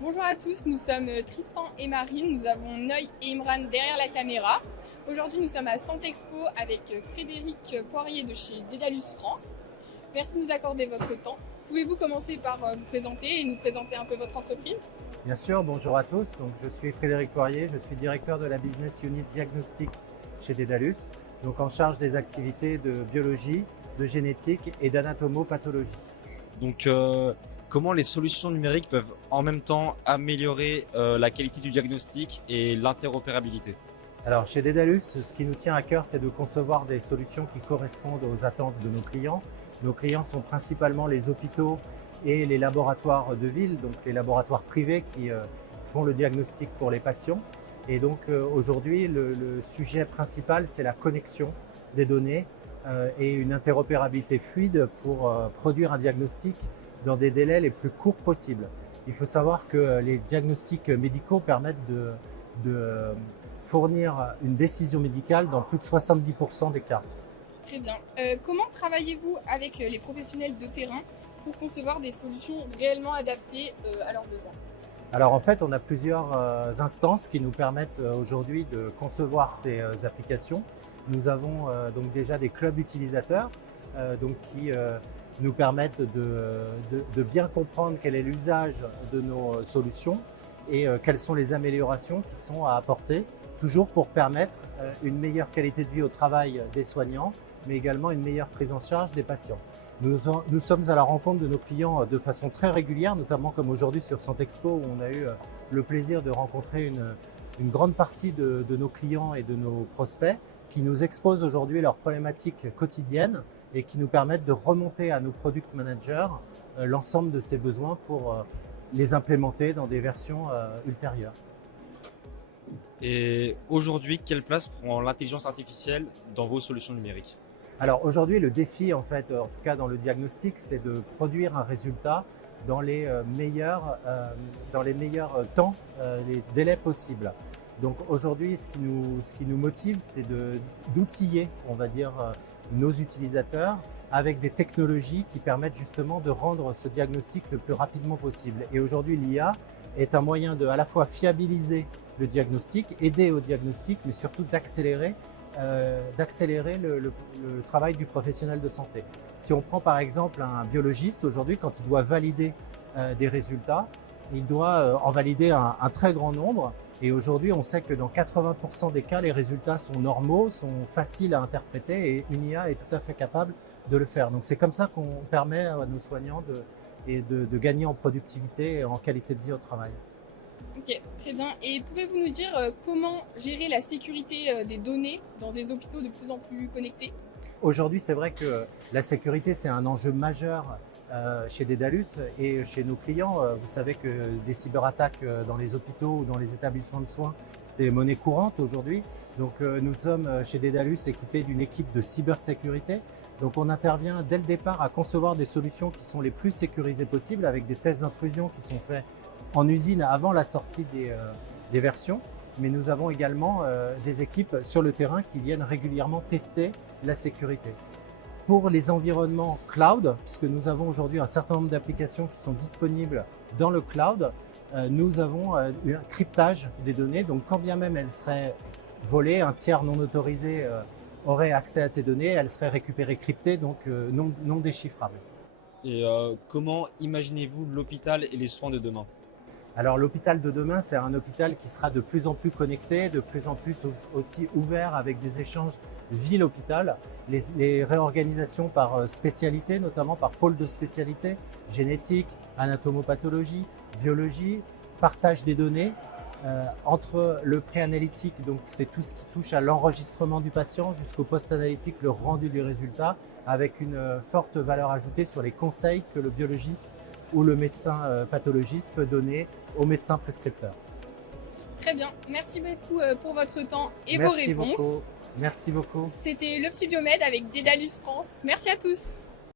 Bonjour à tous, nous sommes Tristan et Marine, nous avons Noy et Imran derrière la caméra. Aujourd'hui nous sommes à Santexpo avec Frédéric Poirier de chez Dedalus France. Merci de nous accorder votre temps. Pouvez-vous commencer par vous présenter et nous présenter un peu votre entreprise? Bien sûr, bonjour à tous. Donc, je suis Frédéric Poirier, je suis directeur de la Business Unit Diagnostic chez Dedalus, donc en charge des activités de biologie, de génétique et d'anatomopathologie. Donc, comment les solutions numériques peuvent en même temps améliorer la qualité du diagnostic et l'interopérabilité? Alors, chez Dedalus, ce qui nous tient à cœur, c'est de concevoir des solutions qui correspondent aux attentes de nos clients. Nos clients sont principalement les hôpitaux et les laboratoires de ville, donc les laboratoires privés qui font le diagnostic pour les patients. Et donc aujourd'hui, le sujet principal, c'est la connexion des données et une interopérabilité fluide pour produire un diagnostic dans des délais les plus courts possibles. Il faut savoir que les diagnostics médicaux permettent de fournir une décision médicale dans plus de 70% des cas. Très bien. Comment travaillez-vous avec les professionnels de terrain pour concevoir des solutions réellement adaptées à leurs besoins? Alors en fait, on a plusieurs instances qui nous permettent aujourd'hui de concevoir ces applications. Nous avons donc déjà des clubs utilisateurs qui nous permettent de bien comprendre quel est l'usage de nos solutions et quelles sont les améliorations qui sont à apporter, toujours pour permettre une meilleure qualité de vie au travail des soignants, mais également une meilleure prise en charge des patients. Nous sommes à la rencontre de nos clients de façon très régulière, notamment comme aujourd'hui sur Santexpo où on a eu le plaisir de rencontrer une grande partie de nos clients et de nos prospects qui nous exposent aujourd'hui leurs problématiques quotidiennes et qui nous permettent de remonter à nos product managers l'ensemble de ces besoins pour les implémenter dans des versions ultérieures. Et aujourd'hui, quelle place prend l'intelligence artificielle dans vos solutions numériques? Alors aujourd'hui, le défi, en fait, en tout cas dans le diagnostic, c'est de produire un résultat dans les meilleurs temps, les délais possibles. Donc aujourd'hui, ce qui nous motive, c'est d'outiller, on va dire, nos utilisateurs avec des technologies qui permettent justement de rendre ce diagnostic le plus rapidement possible. Et aujourd'hui, l'IA est un moyen de à la fois fiabiliser le diagnostic, aider au diagnostic, mais surtout d'accélérer le travail du professionnel de santé. Si on prend par exemple un biologiste aujourd'hui, quand il doit valider des résultats, il doit en valider un très grand nombre. Et aujourd'hui, on sait que dans 80% des cas, les résultats sont normaux, sont faciles à interpréter et une IA est tout à fait capable de le faire. Donc c'est comme ça qu'on permet à nos soignants de gagner en productivité et en qualité de vie au travail. Ok, très bien. Et pouvez-vous nous dire comment gérer la sécurité des données dans des hôpitaux de plus en plus connectés? Aujourd'hui, c'est vrai que la sécurité, c'est un enjeu majeur chez Dedalus et chez nos clients. Vous savez que des cyberattaques dans les hôpitaux ou dans les établissements de soins, c'est monnaie courante aujourd'hui. Donc nous sommes chez Dedalus équipés d'une équipe de cybersécurité. Donc on intervient dès le départ à concevoir des solutions qui sont les plus sécurisées possibles avec des tests d'intrusion qui sont faits en usine avant la sortie des versions. Mais nous avons également des équipes sur le terrain qui viennent régulièrement tester la sécurité. Pour les environnements cloud, puisque nous avons aujourd'hui un certain nombre d'applications qui sont disponibles dans le cloud, nous avons un cryptage des données. Donc quand bien même elles seraient volées, un tiers non autorisé aurait accès à ces données, elles seraient récupérées cryptées, donc non déchiffrables. Et comment imaginez-vous l'hôpital et les soins de demain? Alors l'hôpital de demain, c'est un hôpital qui sera de plus en plus connecté, de plus en plus aussi ouvert avec des échanges ville-hôpital, les réorganisations par spécialité, notamment par pôle de spécialité, génétique, anatomopathologie, biologie, partage des données entre le pré-analytique, donc c'est tout ce qui touche à l'enregistrement du patient, jusqu'au post-analytique, le rendu du résultat, avec une forte valeur ajoutée sur les conseils que le biologiste ou le médecin pathologiste peut donner au médecin prescripteur. Très bien, merci beaucoup pour votre temps et Merci vos réponses. beaucoup. Merci beaucoup. C'était le petit biomède avec Dedalus France. Merci à tous.